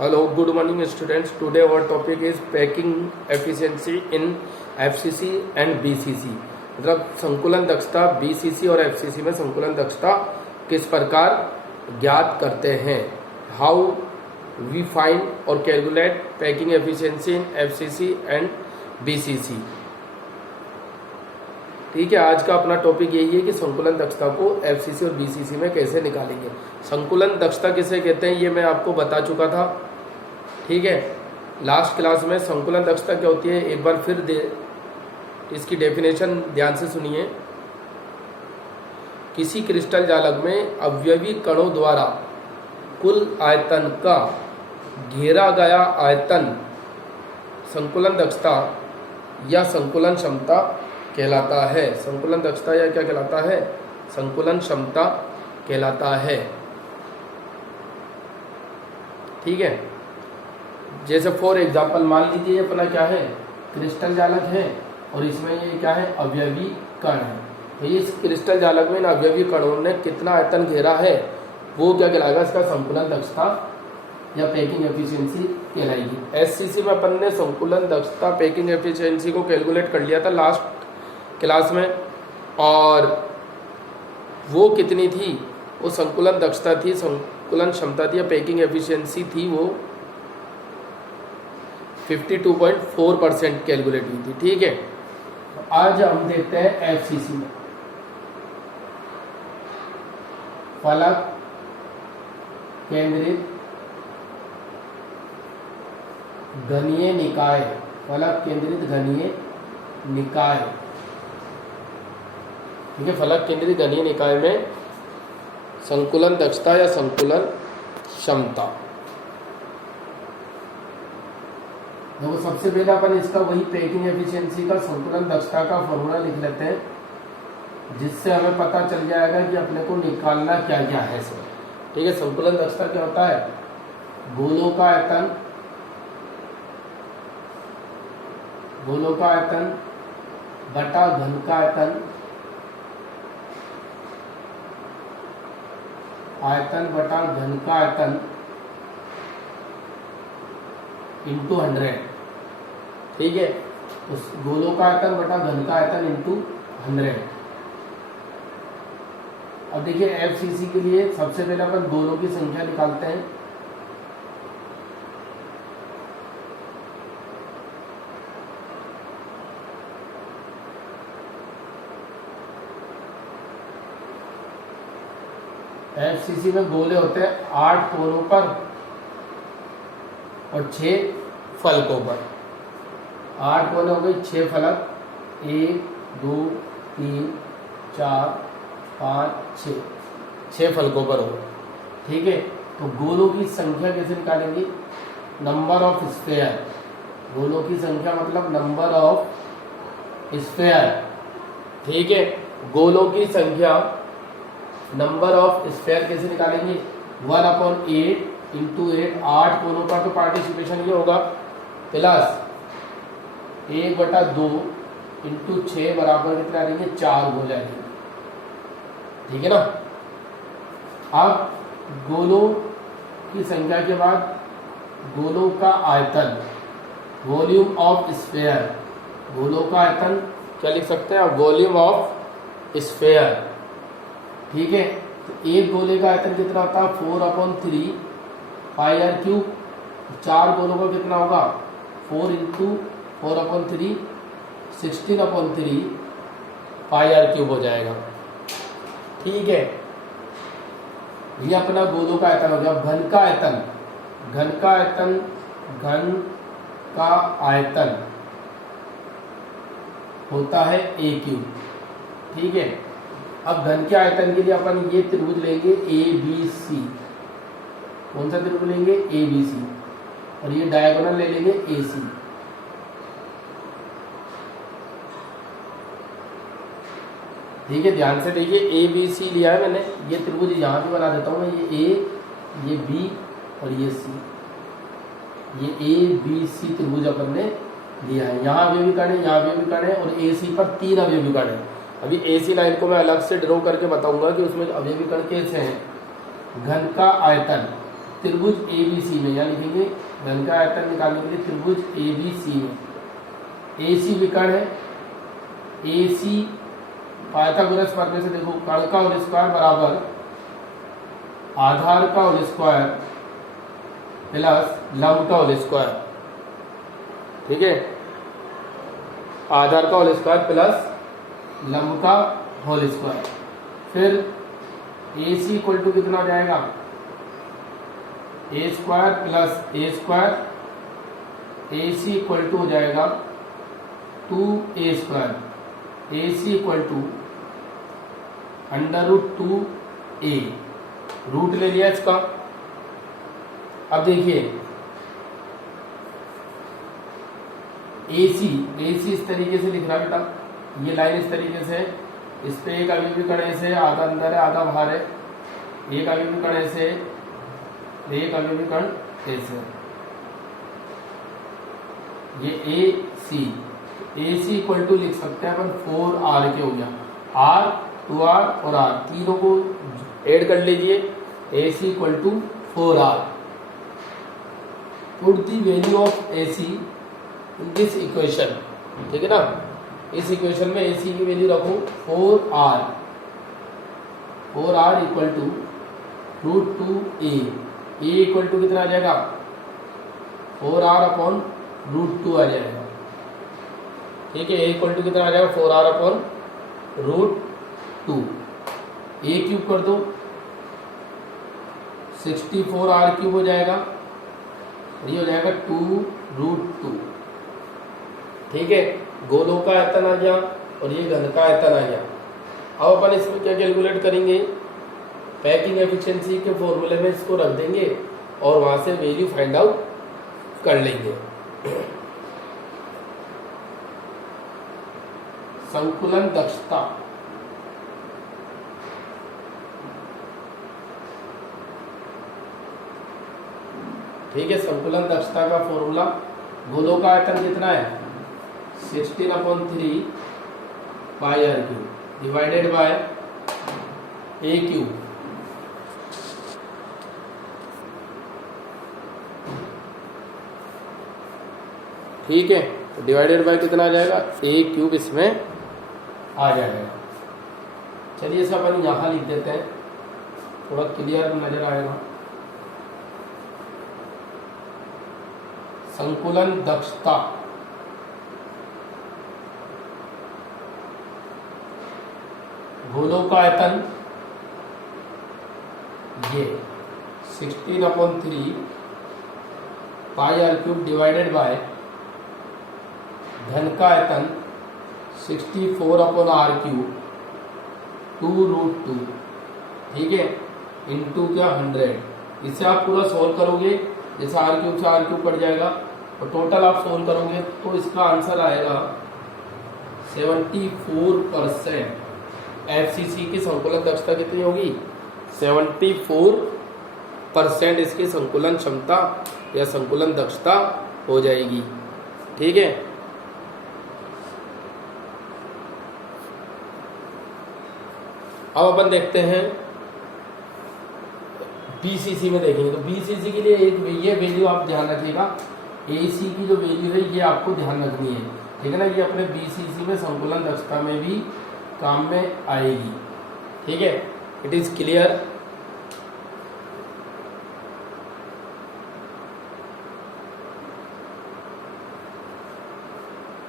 Hello, good morning students. Today our topic is packing efficiency in FCC and BCC. मतलब संकुलन दक्षता BCC और FCC में संकुलन दक्षता किस प्रकार ज्ञात करते हैं. How we find or calculate packing efficiency in FCC and BCC. ठीक है, आज का अपना टॉपिक यही है कि संकुलन दक्षता को FCC और BCC में कैसे निकालेंगे. संकुलन दक्षता किसे कहते हैं ये मैं आपको बता चुका था. ठीक है, लास्ट क्लास में संकुलन दक्षता क्या होती है एक बार फिर इसकी डेफिनेशन ध्यान से सुनिए. किसी क्रिस्टल जालक में अवयवी कणों द्वारा कुल आयतन का घेरा गया आयतन संकुलन दक्षता या संकुलन क्षमता कहलाता है. संकुलन दक्षता या क्या कहलाता है? संकुलन क्षमता कहलाता है. ठीक है, जैसे फॉर एग्जाम्पल मान लीजिए ये अपना क्या है, क्रिस्टल जालक है और इसमें ये क्या है, अवयवी कण है. तो इस क्रिस्टल जालक में अवयवी कणों ने कितना आयतन घेरा है वो क्या कहलाएगा, इसका संकुलन दक्षता या पैकिंग एफिशिएंसी कहलाएगी. एससीसी में अपन ने संकुलन दक्षता पैकिंग एफिशिएंसी को कैलकुलेट कर लिया था लास्ट क्लास में, और वो कितनी थी, वो संकुलन दक्षता थी, संकुलन क्षमता थी या पैकिंग एफिशिएंसी थी, वो 52.4% कैलकुलेट हुई थी. ठीक है, आज हम देखते हैं एफसीसी में. फलक केंद्रित घनीय निकाय, फलक केंद्रित घनीय निकाय. ठीक है, फलक केंद्रित घनीय निकाय में संकुलन दक्षता या संकुलन क्षमता. देखो सबसे पहले अपन इसका वही पैकिंग एफिशिएंसी का संकुलन दक्षता का फॉर्मूला लिख लेते हैं, जिससे हमें पता चल जाएगा कि अपने को निकालना क्या क्या है इसमें. ठीक है, संकुलन दक्षता क्या होता है, गोलों का आयतन, गोलों का आयतन बटा घन का आयतन, आयतन बटा घन का आयतन इंटू 100. ठीक है, तो गोलों का आयतन बटा घन का आयतन इंटू 100. अब देखिए एफसीसी के लिए सबसे पहले अपन गोलों की संख्या निकालते हैं. एफसीसी में गोले होते हैं 8 कोनों पर और 6 फलकों पर. 8 कोने हो गई, 6 फलक, 1 2 3 4 5 6 फलकों पर हो. ठीक है, तो गोलों की संख्या कैसे निकालेंगे, नंबर ऑफ स्फेयर. गोलों की संख्या मतलब नंबर ऑफ स्फेयर. ठीक है, गोलों की संख्या नंबर ऑफ स्फेयर कैसे निकालेंगे, 1/8 इंटू 8. 8 कोनों का तो पार्टिसिपेशन ये होगा, प्लस 1/2 इंटू 6 बराबर कितने आ जाएंगे, 4 हो जाएंगे. ठीक है ना. अब गोलों की संख्या के बाद गोलों का आयतन, वॉल्यूम ऑफ स्फेयर. गोलों का आयतन क्या लिख सकते हैं, वॉल्यूम ऑफ स्फेयर. ठीक है, तो एक गोले का आयतन कितना होता है, 4/3 पाई आर क्यूब. 4 गोलों का कितना होगा, 4 इंटू 4/3 16/3 पाई आर क्यूब हो जाएगा. ठीक है, ये अपना गोलों का आयतन हो गया. घन का आयतन, घन का आयतन, घन का आयतन होता है a क्यूब. ठीक है, अब घन के आयतन के लिए अपन ये त्रिभुज लेंगे ABC. कौन सा त्रिभुज लेंगे, ABC, और ये डायगोनल ले लेंगे AC. ठीक है, ध्यान से देखिए ABC लिया है मैंने. ये त्रिभुज यहाँ भी बना देता हूँ मैं, ये A, ये B और ये C. ये ABC त्रिभुज अपन ने लिया है. यहाँ अवयवी कण है, यहाँ अवयवी कण है, और AC पर 3 अवयवी कण है. अभी AC लाइन को मैं अलग से ड्रॉ करके बताऊंगा कि उसमें अवयवी कण कैसे हैं. घन का आयतन त्रिभुज ABC में, यहाँ लिखेंगे घन का आयतन निकालने के लिए त्रिभुज ABC में AC विकर्ण है, AC पाइथागोरस प्रमेय से देखो कर्ण का होल स्क्वायर बराबर आधार का होल स्क्वायर प्लस लंब का होल स्क्वायर, ठीक है, आधार का होल स्क्वायर प्लस लंब का होल स्क्वायर। फिर AC इक्वल टू कितना हो जाएगा, a square plus a square, AC equal to हो जाएगा 2a square, AC equal to √2a, root ले लिया इसका। अब देखिए AC इस तरीके से लिख रहा है बेटा, ये लाइन इस तरीके से, इस पे एक अभिविकर्ण ऐसे, आधा अंदर है आधा बाहर है, एक अभिविकर्ण ऐसे, एक अभिविकर्ण ऐसे, ये AC इक्वल टू लिख सकते हैं अपन 4r के हो गया, r 2r और r तीनों को ऐड कर लीजिए, AC equal to 4r। Put the value of AC in this equation, ठीक है ना, इस इक्वेशन में AC की वैल्यू रखो 4r equal to √2a, a equal to कितना आ जाएगा 4r अपॉन √2 आ जाएगा, ठीक है, a इक्वल टू कितना आ जाएगा 4r अपॉन √2, a क्यूब कर दो 64r क्यूब हो जाएगा, ये हो जाएगा 2√2, ठीक है, गोलों का आयतन आ गया और ये घन का आयतन आ गया। अब अपन इसमें क्या कैलकुलेट करेंगे, पैकिंग एफिशिएंसी के फॉर्मूले में इसको रख देंगे और वहां से वैल्यू फाइंड आउट कर लेंगे। संकुलन दक्षता, ठीक है, संकुलन दक्षता का फॉर्मूला, गोलों का आयतन कितना है 16/3 पाई r cube divided by a cube, ठीक है, तो डिवाइडेड बाय कितना आ जाएगा a क्यूब इसमें आ जाएगा। चलिए इसे अपन यहाँ लिख देते हैं, थोड़ा क्लियर नजर आएगा। संकुलन दक्षता, गोलों का आयतन ये 16/3 पाई r क्यूब डिवाइडेड बाय घन का आयतन 64/r क्यूब 2√2, ठीक है, इंटू क्या 100। इसे आप पूरा सोल्व करोगे, जैसे r क्यूब से r क्यूब कट जाएगा और टोटल आप सोल्व करोगे तो इसका आंसर आएगा 74%। FCC की संकुलन दक्षता कितनी होगी 74% इसकी संकुलन क्षमता या संकुलन दक्षता हो जाएगी, ठीक है। अब अपन देखते हैं BCC में देखेंगे, तो BCC के लिए एक ये वैल्यू आप ध्यान रखिएगा, AC की जो वैल्यू है ये आपको ध्यान रखनी है, ठीक है ना, ये अपने BCC में संकुलन दक्षता में भी काम में आएगी, ठीक है, इट इज क्लियर।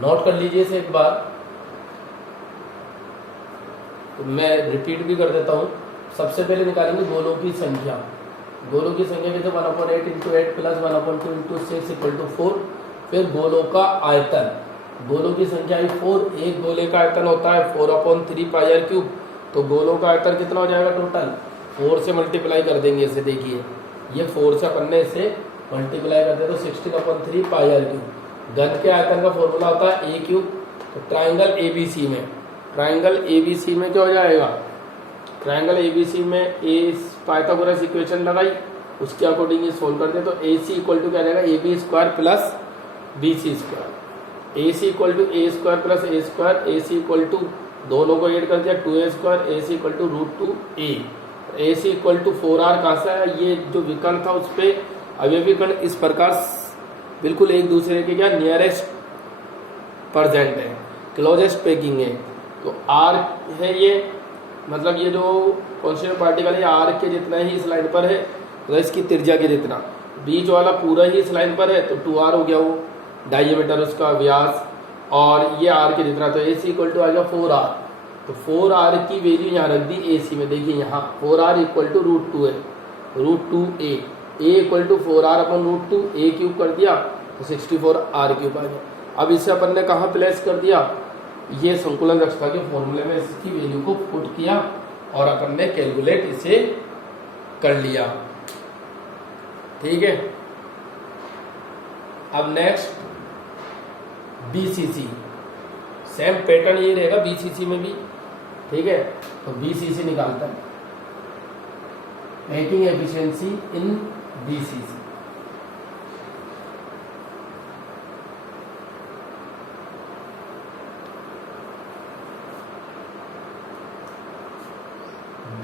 नोट कर लीजिए इसे एक बार, तो मैं रिपीट भी कर देता हूं। सबसे पहले निकालेंगे गोलों की संख्या, गोलों की संख्या भी तो 1/8 × 8 प्लस 1/2 × 6 इक्वल टू 4। फिर गोलों का आयतन, गोलों की संख्या है 4, एक गोले का आयतन होता है 4/3 पाई r क्यूब, तो गोलों का आयतन कितना हो जाएगा टोटल 4 से मल्टीप्लाई कर देंगे इसे, देखिए ये 4 से अपन ने इसे मल्टीप्लाई कर दिया तो 16/3 पाई r क्यूब। घन के आयतन का फॉर्मूला होता है a क्यूब, तो ट्राइंगल ABC में, ट्राइंगल ABC में क्या हो जाएगा, ट्राइंगल ABC में ए पाइथागोरस इक्वेशन लगाई, उसके अकॉर्डिंग ये सोल्व कर दे तो AC इक्वल टू क्या आ जाएगा AB square plus BC square, AC equal to A square plus A square, AC equal to दोनों को ऐड कर दिया 2A square, AC equal to √2a, AC equal to 4r कहाँ से आया, ये जो विकर्ण था उस पर अवयवी कण इस प्रकार बिल्कुल एक दूसरे के क्या नियरेस्ट प्रेजेंट है, क्लोजेस्ट पैकिंग है। तो आर है ये, मतलब ये जो कॉन्स्टिट्यूएंट पार्टिकल है आर के जितना ही इस लाइन पर है, तो इसकी त्रिज्या के जितना, बीच वाला पूरा ही इस लाइन पर है तो 2r हो गया वो डायमीटर उसका व्यास, और ये r के जितना, तो AC इक्वल टू आ गया 4r। तो 4r की वैल्यू यहाँ रख दी AC में, देखिए यहाँ 4r इक्वल टू √2 है, √2a, a equal to 4r अपन √2 a क्यूब कर दिया तो 64r क्यूब आ गया। अब इसे अपन ने कहाँ प्लेस कर दिया, ये संकुलन दक्षता के फॉर्मूले में इसकी वैल्यू को पुट किया और अपन ने कैलकुलेट इसे कर लिया। ठीक है, अब नेक्स्ट BCC, सेम पैटर्न ये रहेगा BCC में भी। ठीक है, तो BCC निकालता है, पैकिंग एफिशिएंसी इन BCC।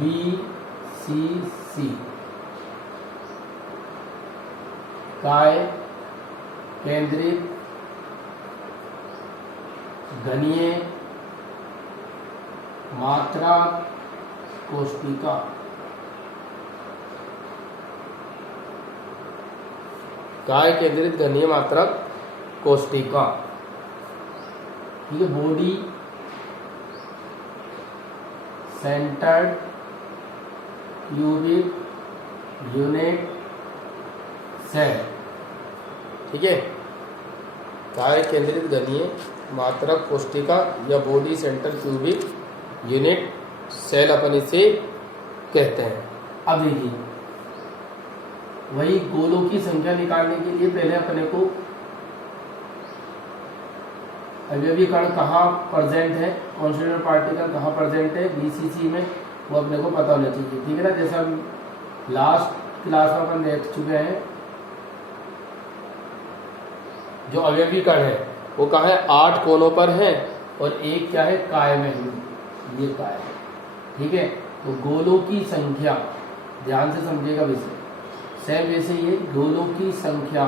BCC काय केंद्रित घनीय मात्रा कोष्टिका। काय केंद्रित घनीय मात्रा कोष्टिका, ठीक है, body centred cubic unit cell. ठीक है, काय केंद्रित घनीय मात्रक कोष्टिका या body centre cubic unit cell अपन इसे कहते हैं। अब देखिए, वही गोलों की संख्या निकालने के लिए पहले अपने को अवयवी कण कहाँ प्रेजेंट है, कॉन्स्टिट्यूएंट पार्टिकल कहाँ प्रेजेंट है BCC में, वो अपने को पता होना चाहिए। ठीक है ना, जैसा हम लास्ट क्लास में अपन देख चुके हैं, जो अवयवी कण है वो कहाँ है, 8 कोनों पर है और एक क्या है, काय में है, ये काय है। ठीक है, तो गोलों की संख्या ध्यान से समझिएगा वैसे, सेम वैसे ये गोलों की संख्या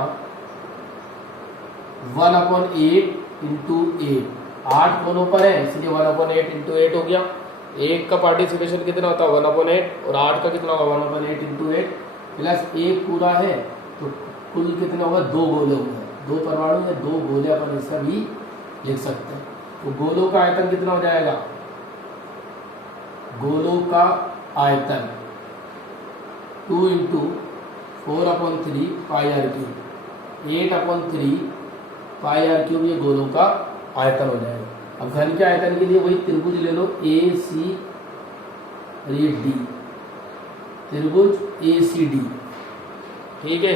1/8 इंटू 8, 8 कोनों पर है इसलिए 1/8 इंटू 8 हो गया। एक का पार्टिसिपेशन कितना होता है 1/8, और 8 का कितना होगा 1/8 इंटू 8 प्लस 1 पूरा है, तो कुल कितना होगा, 2 गोले होंगे, 2 परमाणु या 2 गोले अपन इसका भी लिख सकते हैं। तो गोलों का आयतन कितना हो जाएगा, गोलों का आयतन 2 into 4/3 pi r cube, 8/3 pi r cube, ये गोलों का आयतन हो जाएगा। अब घन के आयतन के लिए वही त्रिभुज ले लो AC और ये D, त्रिभुज ACD। ठीक है,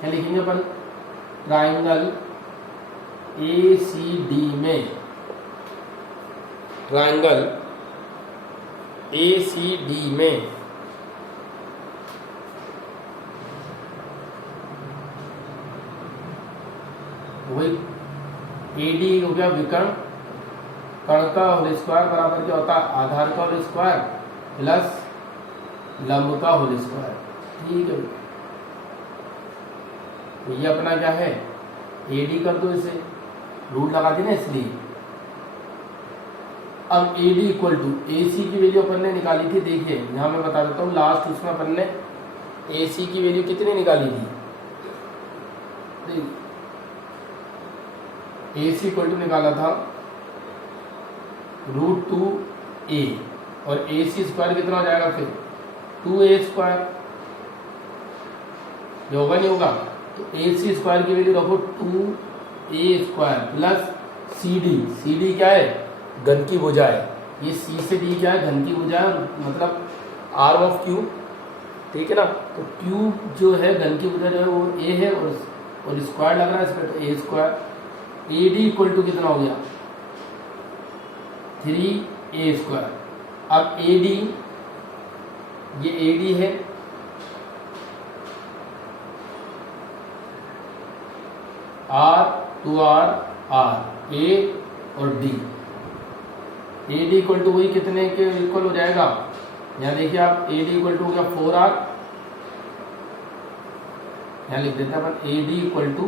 क्या लिखेंगे अपन, ट्राइंगल ACD में, ट्राइंगल ACD में वही AD हो गया विकर्ण, कण का होल स्क्वायर बराबर क्या होता है, आधार का होल स्क्वायर प्लस लंब का होल स्क्वायर। ठीक है, तो ये अपना क्या है, AD कर दो, इसे रूट लगा दी ना इसलिए। अब AD इक्वल टू AC की वैल्यू अपन ने निकाली थी, देखिए यहाँ मैं बता देता हूँ, लास्ट उसमें अपन ने AC की वैल्यू कितनी निकाली थी, AC इक्वल टू निकाला था √2a, और AC स्क्वायर कितना हो जाएगा फिर 2a स्क्वायर, ये होगा नहीं होगा, तो AC स्क्वायर की वैल्यू रखो 2a स्क्वायर प्लस CD क्या है, घन की भुजा है, ये C से D क्या है, घन की भुजा है, मतलब आर्म ऑफ क्यूब। ठीक है ना, तो क्यूब जो है घन की भुजा जो है वो A है, और स्क्वायर लग रहा है इसमें, तो A square. AD equal to कितना हो गया 3a स्क्वायर। अब AD, ये AD है, R 2R R, A और D, AD इक्वल टू वही कितने के इक्वल हो जाएगा, यहाँ देखिए आप AD इक्वल टू हो गया 4R यहाँ लिख देते हैं अपन A D equal to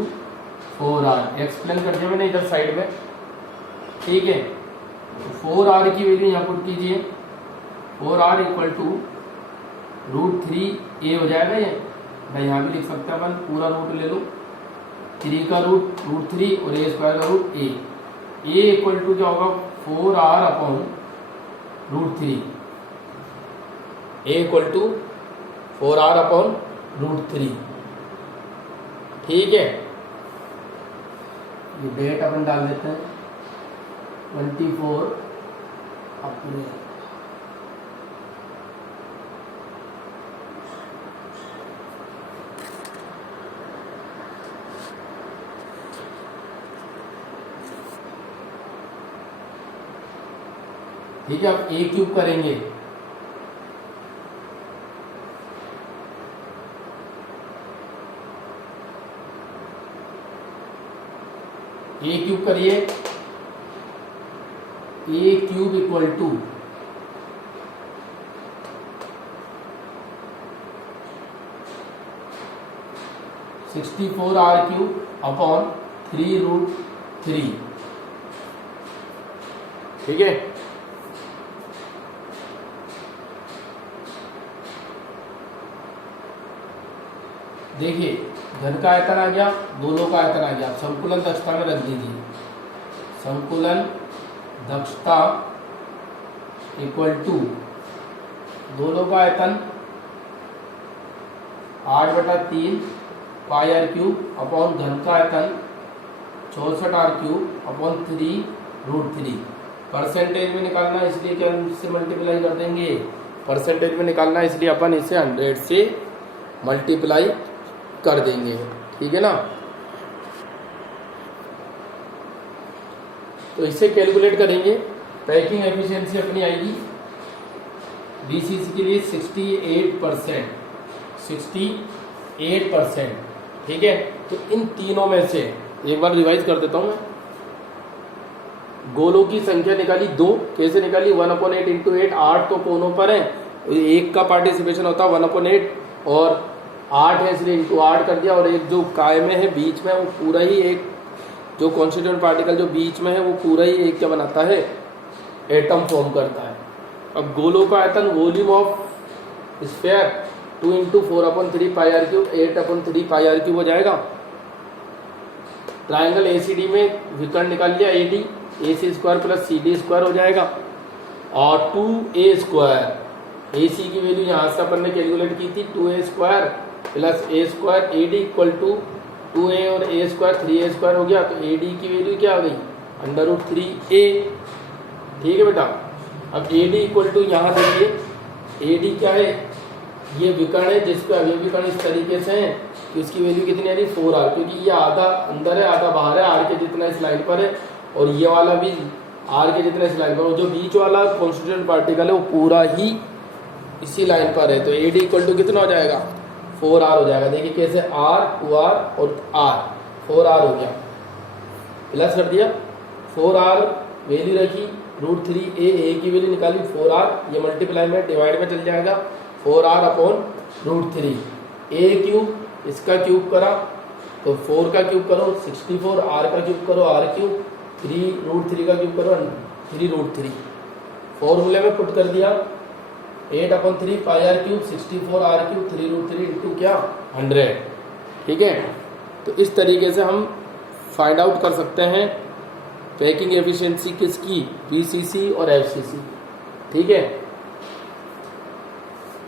4R। Explain कर दिया मैंने इधर साइड में, ठीक है। 4R की वैल्यू यहाँ पुट कीजिए, 4R इक्वल टू √3a हो जाएगा ये। मैं यहाँ भी लिख सकता अपन, पूरा रूट ले लो, 3 का रूट √3 और a स्क्वायर का root a। a equal to क्या होगा 4R upon √3। a equal to 4R upon √3, ठीक है। ये डेट अपन डाल देते हैं 24 अप्रैल। ठीक है, अब a क्यूब करेंगे, a क्यूब करिए, a cube equal to 64R cube upon 3√3, ठीक है। देखिए घन का आयतन आ गया, दोनों का आयतन आ गया। संकुलन दक्षता में रख दीजिए, संकुलन दक्षता इक्वल टू दोनों का आयतन 8/3 πr क्यूब अपॉन घन का आयतन 64R क्यूब अपॉन 3√3। परसेंटेज में निकालना है इसलिए क्या इससे मल्टीप्लाई कर देंगे, परसेंटेज में निकालना है इसलिए अपन इसे 100 से मल्टीप्लाई कर देंगे, ठीक है ना। तो इसे कैलकुलेट करेंगे, पैकिंग एफिशिएंसी अपनी आएगी बीसीसी के लिए 68%, 68%, ठीक है। तो इन तीनों में से एक बार रिवाइज कर देता हूं मैं। गोलों की संख्या निकाली 2, कैसे निकाली 1/8 इंटू 8, 8 तो कोनों पर है, एक का पार्टिसिपेशन होता है 1/8 और 8 है इसलिए इंटू 8 कर दिया, और एक जो काय में है बीच में वो पूरा ही एक जो कॉन्स्टिट्यूएंट पार्टिकल जो बीच में है वो पूरा ही एक क्या बनाता है, एटम फॉर्म करता है। अब गोलों का आयतन volume of sphere 2 into 4/3 πr cube 8/3 πr cube हो जाएगा। ट्राइंगल एसीडी में विकर्ण निकाल लिया, AD AC square plus CD square हो जाएगा, और 2a स्क्वायर AC की वैल्यू यहाँ से अपन ने कैलकुलेट की थी 2a square plus a square, AD equal to 2a और a स्क्वायर 3a स्क्वायर हो गया। तो AD की वैल्यू क्या आ गई √3a, ठीक है बेटा। अब AD इक्वल टू यहाँ देखिए AD क्या है, ये विकर्ण है जिसपे अवयवी विकर्ण इस तरीके से है कि उसकी वैल्यू कितनी आ रही 4R, क्योंकि ये आधा अंदर है आधा बाहर है, R के जितना इस लाइन पर है, और ये वाला भी R के जितना इस लाइन पर, और जो बीच वाला कॉन्स्टिट्यूएंट पार्टिकल है वो पूरा ही इसी लाइन पर है। तो AD इक्वल टू कितना हो जाएगा 4R हो जाएगा। देखिए कैसे R 2R और R 4R हो गया, प्लस कर दिया 4R वैल्यू रखी √3a की वैल्यू निकाली 4R, ये मल्टीप्लाई में डिवाइड में चल जाएगा 4R अपॉन √3, a क्यूब इसका क्यूब करा तो 4 का क्यूब करो 64, R का क्यूब करो R क्यूब, 3√3 का क्यूब करो 3√3, फॉर्मूले में पुट कर दिया 8/3 πr cube 64R cube 3√3 into क्या 100, ठीक है। तो इस तरीके से हम फाइंड आउट कर सकते हैं पैकिंग एफिशिएंसी किसकी, बीसीसी और एफसीसी, ठीक है।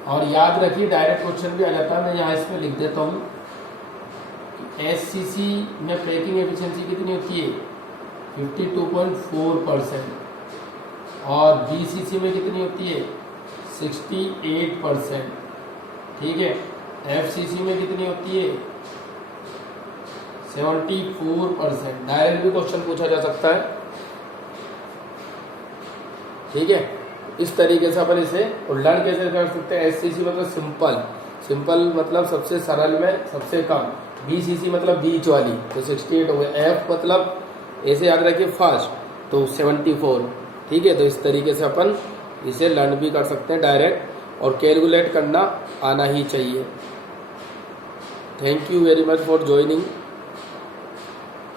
और याद रखिए डायरेक्ट क्वेश्चन भी आ जाता है, मैं यहाँ इसमें लिख देता हूँ कि एससीसी में पैकिंग एफिशिएंसी कितनी होती है 52.4%, और बीसीसी में कितनी होती है 68%, ठीक है। एफसीसी में कितनी होती है 74%। डायरेक्ट भी क्वेश्चन पूछा जा सकता है, ठीक है। इस तरीके से अपन इसे लर्न कैसे कर सकते हैं। एससीसी मतलब सिंपल, सिंपल मतलब सबसे सरल में सबसे कम, बीसीसी मतलब बीच वाली तो 68 हो गया, एफ मतलब ऐसे याद रखिए फास्ट तो 74, ठीक है। तो इस तरीके से अपन इसे लर्न भी कर सकते हैं डायरेक्ट, और कैलकुलेट करना आना ही चाहिए। Thank you very much for joining.